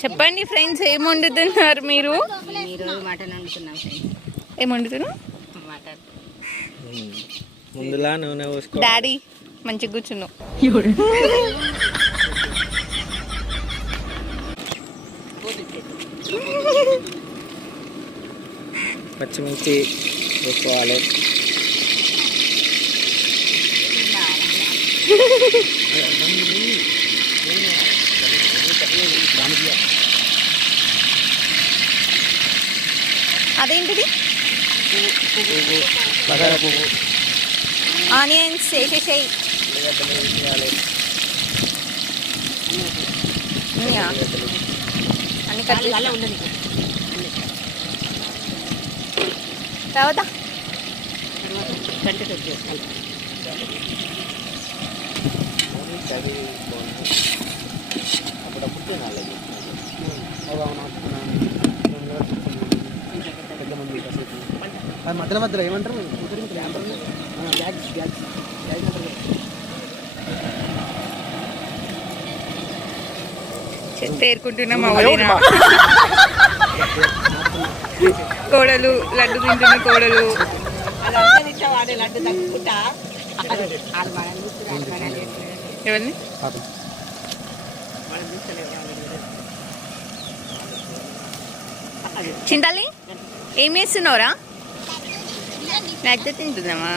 చెప్పండి ఫ్రెండ్స్, ఏం వండుతున్నారు మీరు? మటన్ వండుతున్నాం. ఏం వండుతున్నారు? మటన్. ముందులా నూనె పోసుకో. డాడీ మంచిగా కూర్చున్నావు. పచ్చిమిర్చి వేసుకోవాలి. అదేంటిది? బగారా పువ్వు, ఆనియన్స్ వేసేసేయి. అన్ని కట్ తర్వాత మధ్యలో మధ్యలో ఏమంటారు? తేరుకుంటున్నాం. కోడలు లడ్డు తింటున్న కోడలు. ఎవరిని? చింతాలి ఏం వేస్తున్నావురా? లడ్డు తింటున్నామా?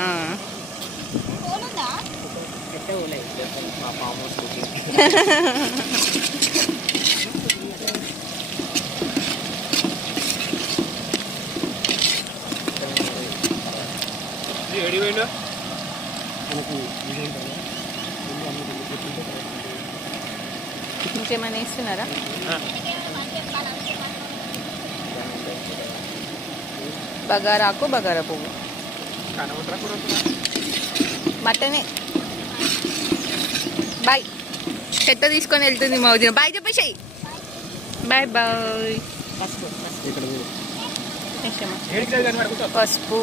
ఇంకేమైనా వేస్తున్నారా? బగారాకు, బగారా పువ్వు, మటనే. బాయ్. చెత్త తీసుకొని వెళ్తుంది మా వదిన. బాయ్ చెప్పేసాయి. Bye bye. పసుపు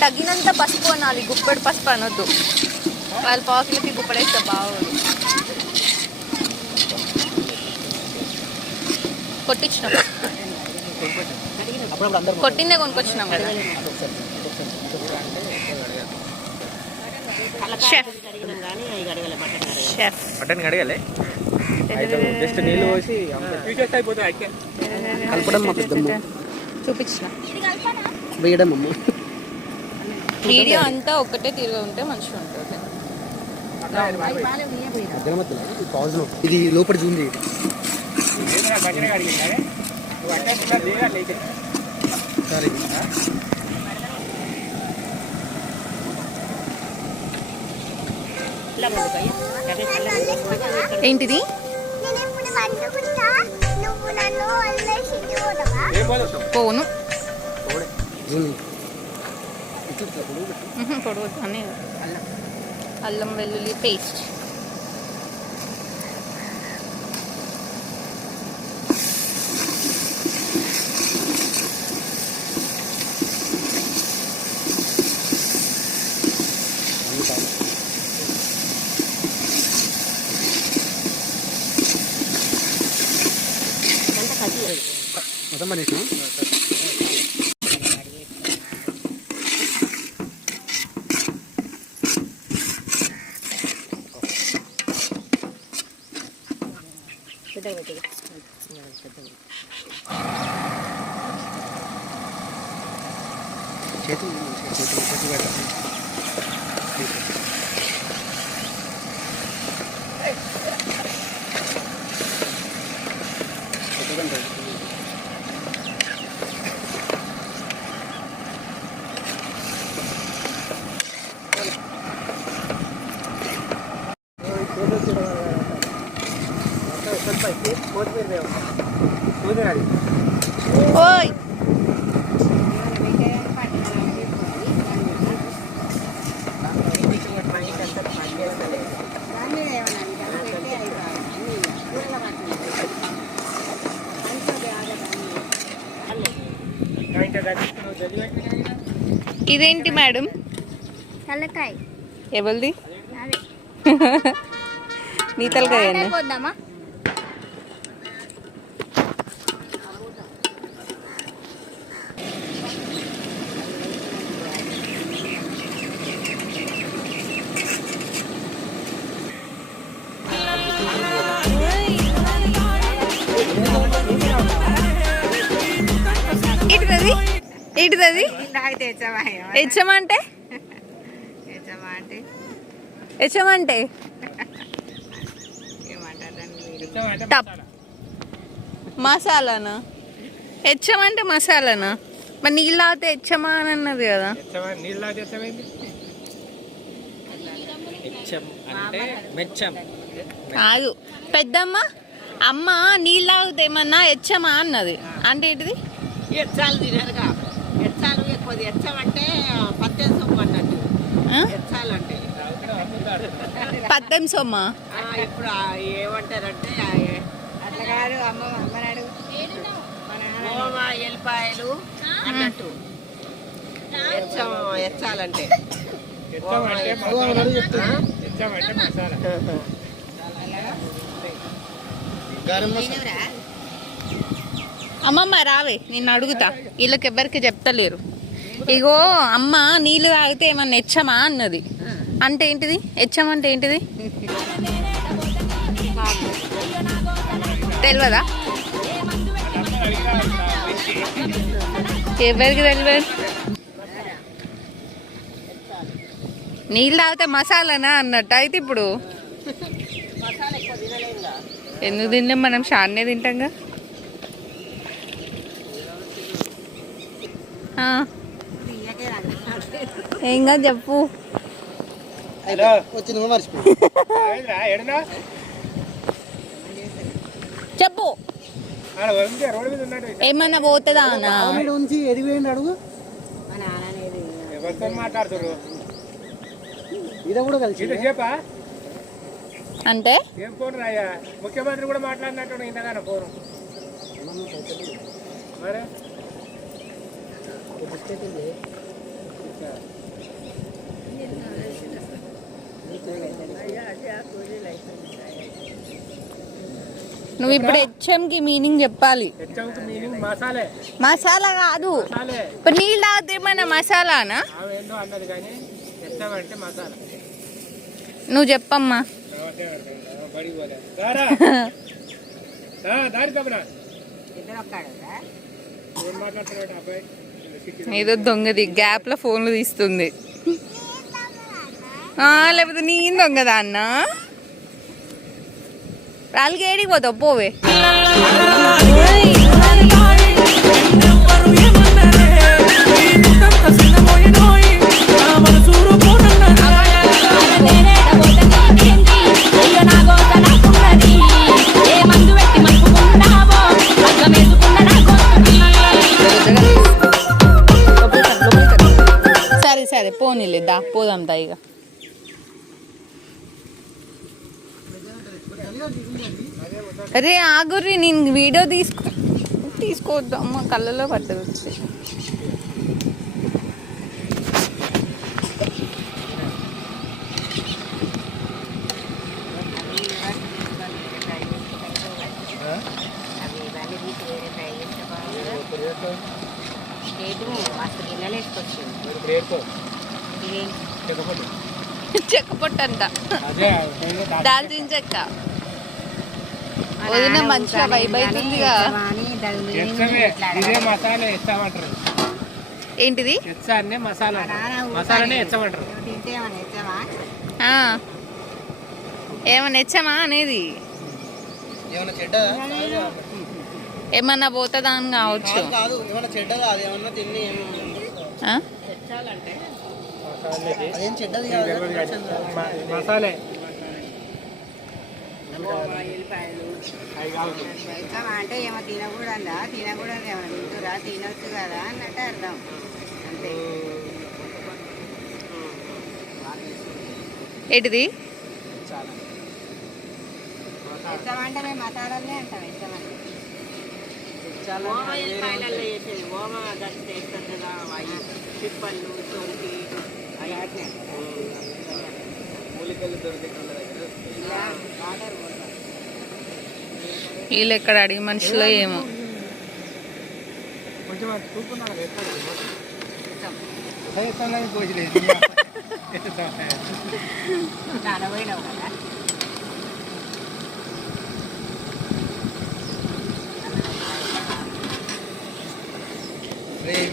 తగినంత పసుపు అనాలి, గుప్పెడు పసుపు అనొద్దు. వాళ్ళ పాకులకి గుప్పడేస్తే బాగోదు. కొట్టించినాం, కొట్టిందే కొనుక్కొచ్చినాం కదా. షెఫ్ షెఫ్ మటన్ కడగాలి. జస్ట్ నీళ్ళు పోసి కలపడం చూపించిన వేయడం అమ్మ. వీడియో అంతా ఒకటే తిరిగి ఉంటే మంచిగా ఉంటుంది. ఇది లోపల జూమ్ చేయండి. ఏంటిది? పోను పొడవద్దు అని. అల్లం వెల్లుల్లి పేస్ట్, మొత్తం పడేసిన చేతులు పెట్టాలి. ఓయ్ ఇదేంటి మేడం? తలకాయ ఎవరిది? నీ తలకాయ అన్న. పోద్దామా? ఏంటిది ఏంటిది తెచ్చమా హెచ్చమా అంటే తెచ్చమా అంటే హెచ్చమా అంటే ఏమంటారు? టప్ మసాలానా? హెచ్చమా అంటే మసాలానా? మరి నీళ్ళు తాగితే హెచ్చమా అని అన్నది కదా. కాదు పెద్దమ్మ, అమ్మ నీళ్ళు తాగితే ఏమన్నా హెచ్చమా అన్నది అంటే ఏంటిది? ఎచ్చాలు తినరుగా. ఎచ్చాలు ఎక్కువ ఎచ్చమంటే పత్తెం సొమ్ము అన్నట్టు. ఎచ్చాలంటే పద్దెం సొమ్మా? ఇప్పుడు ఏమంటారంటే అట్లా కాదు అమ్మ అమ్మనాడు ఓమ ఎల్లిపాయలు అన్నట్టు. ఎచ్చాలంటే అమ్మమ్మ రావే, నిన్ను అడుగుతా. వీళ్ళకి ఎవ్వరికి చెప్తలేరు. ఇగో అమ్మ నీళ్ళు తాగితే ఏమన్నా హెచ్చమా అన్నది అంటే ఏంటిది? హెచ్చం అంటే ఏంటిది తెలియదా? ఎవరికి తెలియదు? నీళ్ళు తాగితే మసాలానా అన్నట్టు. అయితే ఇప్పుడు ఎందుకు తిన్నాం? మనం షాన్నే తింటాంగా. ఏం కాదు చెప్పు. వచ్చి నువ్వు మర్చిపో. చెప్పు ఏమన్నా పోతుందా అన్న? ఉంచి ఎదిగిపోయింది అడుగు. మా నాన్న అనేది మాట్లాడుతారు ఇదే కూడా కలిసి చెప్పా అంటే ఏం ఫోన్ రాయ్యా? ముఖ్యమంత్రి కూడా మాట్లాడినట్టు ఇంతగానో ఫోను మరి నువ్వు ఇప్పుడు హెచ్ఎంకి మీనింగ్ చెప్పాలి. హెచ్ఎంకి మీనింగ్ మసాలే. మసాలా కాదు. మసాలే. ఇప్పుడు నీళ్ళు తాగితే ఏమన్నా మసాలానా? ఆమె ఏందో అన్నది కానీ హెచ్ఎం అంటే మసాలా. నువ్వు చెప్పమ్మా. బడికి పోలే దారి కమనా ఇద్దరు ఒక్కడు ఫోన్ మాట్లాడుతున్నాడు అబ్బాయి. ఏదో దొంగది గ్యాప్ లో ఫోన్లు తీస్తుంది. లేకపోతే నీ దొంగదా అన్న? వాళ్ళకి ఏడికి పోతావు పోవే. సరే సరే పోనీలే, దా పోదాం దా. ఇక అరే ఆగుర్రి, నేను వీడియో తీసుకోవద్దు. అమ్మ కళ్ళలో పడ్డది వచ్చి. చెక్క పొట్టంట, దాల్చిన చెక్క. వదిన మంచిగా వైబ్ అవుతుందిగా. ఇదే మసాలా ఎచ్చామంటారు. ఏంటిది? హెచ్చ అనే మసాలా, మసాలానే ఎచ్చమంటారు. తింటే ఏమన్నా ఇచ్చామా? ఏమన్నా హెచ్చమా అనేది? ఏమన్నా చెడ్డదా? ఏమన్నా పోతుందా అని కావచ్చు. కాదు, ఏమన్నా చెడ్డదా? అది ఏమన్నా తిని అదేం చెడ్డది కాదు, మసాలే. ఇచ్చామా అంటే ఏమో తినకూడదా? తినకూడదు ఏమన్నా తింటురా? తినొచ్చు కదా అన్నట్టు అర్థం అంతే. ఏంటిది? ఇచ్చామంటే మేము మసాలాలే అంటాం. ఇచ్చామంటే ఓమ ఎల్లిపాయలలో వేసేది. ఓమ దర్శనం వేస్తారు కదా, అవి పిప్పళ్ళు సొంటి మూలికలు దొరికే వీళ్ళు ఎక్కడ అడిగి మనుషులో ఏమో. కొంచెం చూసుకున్నాను పోసలేదు నానబోయినావు కదా.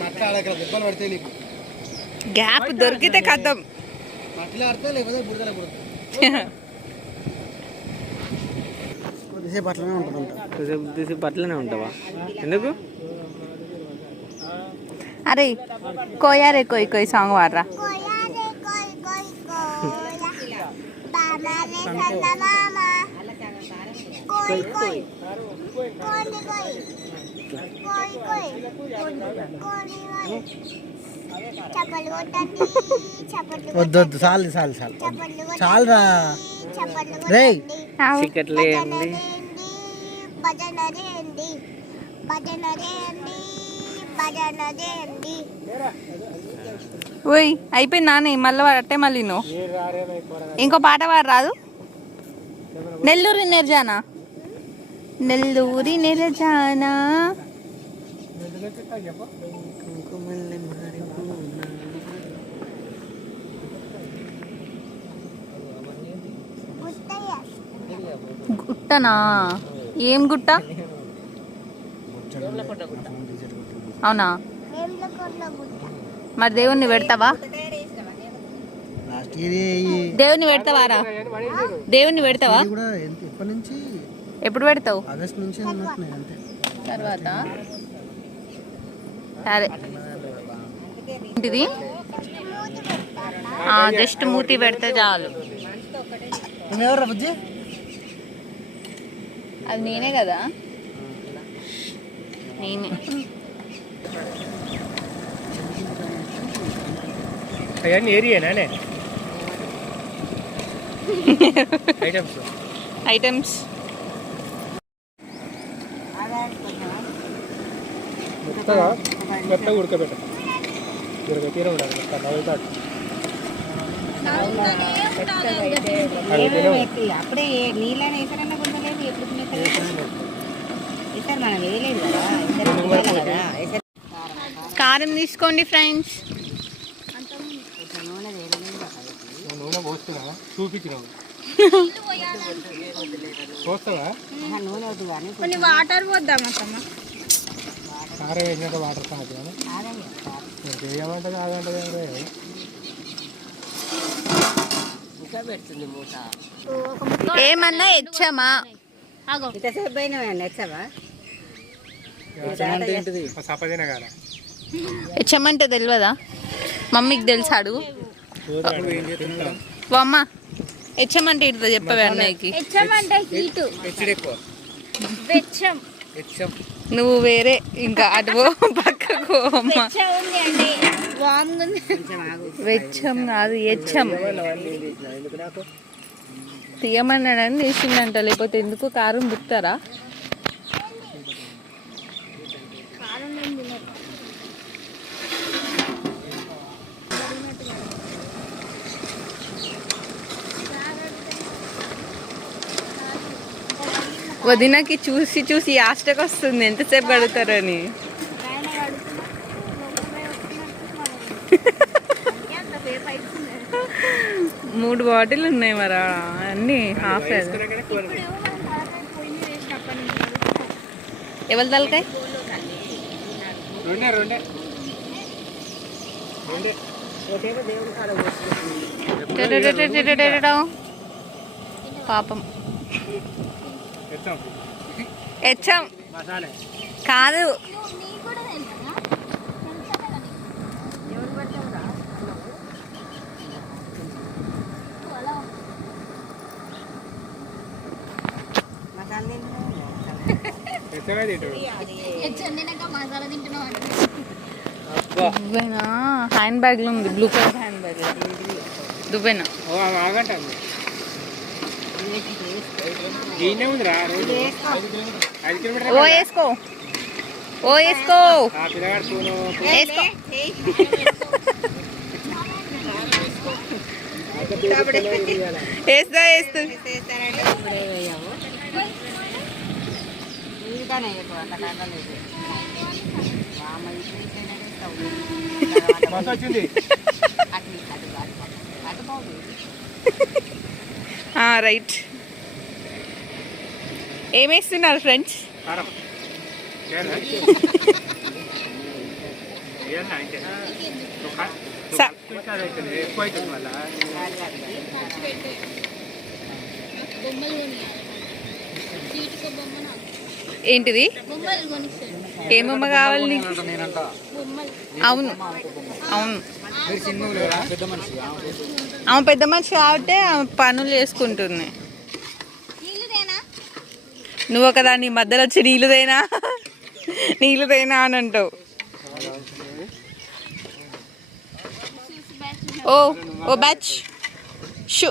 మట్ల ఆడక్కడ దెబ్బలు పడితే నీకు గ్యాప్ దొరికితే కథం. మట్టిలో ఆడితే లేకపోతే బురదల బుడతా కొద్దిసేపు అట్లనే ఉంటుంది. అట్లనే ఉంటావా? ఎందుకు? అరే కోయా రే కోయి కోయి సాంగ్ వాడరా. వద్దు వద్దు చాలు చాలు చాలు చాలురా రే. ఓయ్ అయిపోయింది నాని, మళ్ళీ వాడట్టే మళ్ళీ నువ్వు ఇంకో పాట వాడు రాదు. నెల్లూరి నిర్జానా, నెల్లూరి నిర్జానా. గుట్టనా? ఏం గుట్ట? అవునా? మరి దేవుణ్ణి పెడతావా? దేవుణ్ణి పెడతావారా? దేవుణ్ణి పెడతావా? ఎప్పటి నుంచి? ఎప్పుడు పెడతావు? ఆగస్ట్ నుంచి అంతే. తర్వాత సరే ఏంటిది? జస్ట్ మూతి పెడితే చాలు. ఎవరా బుజ్జి? అది నేనే కదా, నేనే. అవన్నీ ఏరియానే ఐటమ్స్. మెత్తగా ఉడకబెట్ట తీర ఉండాలి. అప్పుడే నీళ్ళని వేసారన్నా కొంచెం లేదు. ఎప్పుడు వేసారు మనం వేయలేదు కదా. కారం తీసుకోండి ఫ్రెండ్స్. నూనె పోస్తున్నావా? చూపించినావు పోస్తావా? నూనె వద్దు కానీ కొన్ని వాటర్ పోద్దాం అత్తమ్మ. కారం వేసినాక వాటర్ తాగుతా చేయమంటే కాదంటే ఏమన్నా ఎచ్చమా? ఇంతసేపు అయినా నచ్చవా? సపదిన కాదా? ఎచ్చమంటే తెలియదా? మమ్మీకి తెలుసా? అడుగు అమ్మ. ఎచ్చమంటే ఇట్లా చెప్పవే అన్నయ్యకి. నువ్వు వేరే ఇంకా అటు పక్కకు అమ్మ. వెచ్చం కాదు ఎచ్చం. తీయమన్నాడని తీసిందంట, లేకపోతే ఎందుకు కారం బుక్తారా? వదినకి చూసి చూసి ఆస్టకు వస్తుంది ఎంతసేపు కడుగుతారని. 3 బాటిల్ ఉన్నాయి మరి అన్నీ హాఫ్. ఎవరి తలకాయ? పాపం. హెచ్చం కాదు, దువ్వెనా హ్యాండ్ బ్యాగ్ లో ఉంది, బ్లూ కలర్ హ్యాండ్ బ్యాగ్. దువ్వెనా ఓ వేసుకో, ఓ వేసుకో, వేసుకో. వేస్తా వేస్తూ చేస్తారంటే ఇప్పుడే వేయము ఇంకానే ఎక్కువ అంత కాకలేదు వామ బస్ వచ్చింది అటుపోదు రైట్. ఏమేస్తున్నారు ఫ్రెండ్స్? కారం ఏనా ఏనా అంటే ఎక్కువ అవుతుంది మళ్ళా ఏంటిది? ఏ బొమ్మ కావాలి నీకు? అవును అవును ఆమె పెద్ద మనిషి కాబట్టి ఆమె పనులు చేసుకుంటుంది. నువ్వు ఒకదాన్ని మధ్యలో వచ్చి నీళ్ళుదేనా నీళ్ళుదేనా అని అంటావు. ఓ ఓ బ్యాచ్ షూ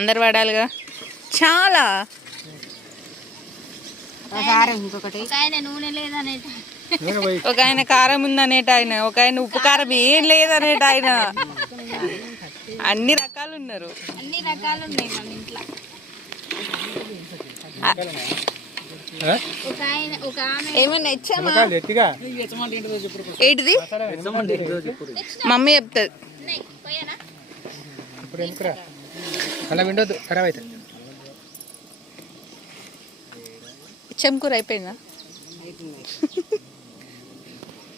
అందరు పడాలిగా. చాలా ఇంకొకటి ఒక ఆయన కారం ఉందనేట ఆయన, ఒక ఆయన ఉప్పు కారం ఏం లేదనేట ఆయన. అన్ని రకాలు ఉన్నారు. అన్ని రకాలు ఉన్నాయి మన ఇంట్లో. ఒక ఆమె ఏమన్నా ఇచ్చామా? ఎత్తిగా ఏంటిది మమ్మీ చెప్తుంది. ఇప్పుడు ఎందుకురా అలా విండొద్దు ఖరాబ్ అవుతుంది. చెంకూర అయిపోయిందా?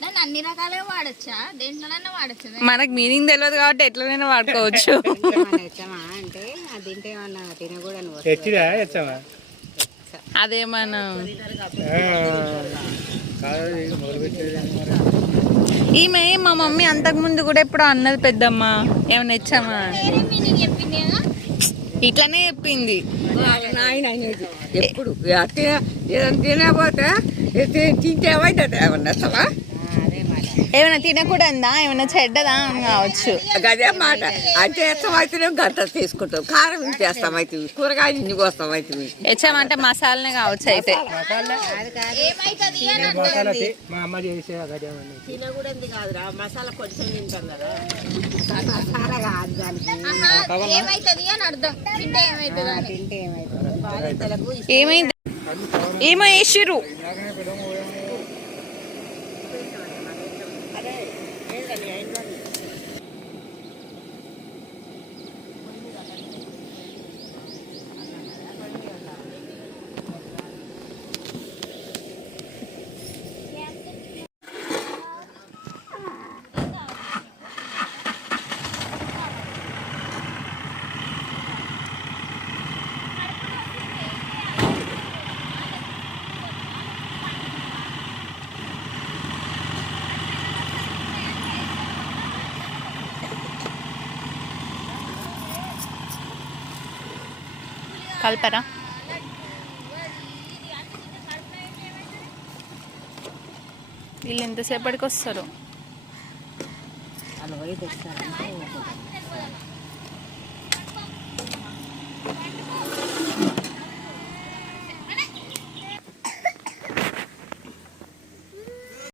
దాన్ని అన్ని రకాలుగా వాడచ్చా? దేంట్లోనైనా వాడచ్చా? మనకు మీనింగ్ తెలియదు కాబట్టి ఎట్లనైనా వాడుకోవచ్చు. ఇచ్చామా అంటే అది తింటే ఏమన్నా తినకూడదు ఎచ్చిదా ఎచ్చామా అదేమన్నా మొదలుపెట్టేది ఈమె మా మమ్మీ అంతకు ముందు కూడా ఎప్పుడు అన్నది పెద్దమ్మ ఏమన్నా ఇచ్చామా వేరే మీనింగ్ చెప్పింది కదా. ఇట్లానే చెప్పింది. ఎప్పుడు తినకపోతే తింటే ఏమైతుంది ఏమన్నా అసలు అదే మాట ఏమైనా తినకూడదా, ఏమైనా చెడ్డదా అని కావచ్చు. అదే మాట అంటే ఎత్తమైతే గంట తీసుకుంటాం, కారం చేస్తామైతే, కూరగాయలు ఇంటికి వస్తామైతే. ఇచ్చామంటే మసాలానే కావచ్చు అయితే. ఏమైతుంది అని మసాలా మా అమ్మ చేసే తినకూడదు కాదురా, మసాలా కొంచెం తింటాం కదా. మసాలా కాదు దానికి ఏమైతుంది అని అర్థం. తింటే ఏమైతుంది అని. తింటే ఏమైతుంది బాధ్యతలకు ఏమైంది? ఏమో వేసిర్రు. కల్పరా వీళ్ళు ఎంతసేపటికి వస్తారు? అలా పోయి తెస్తారంటే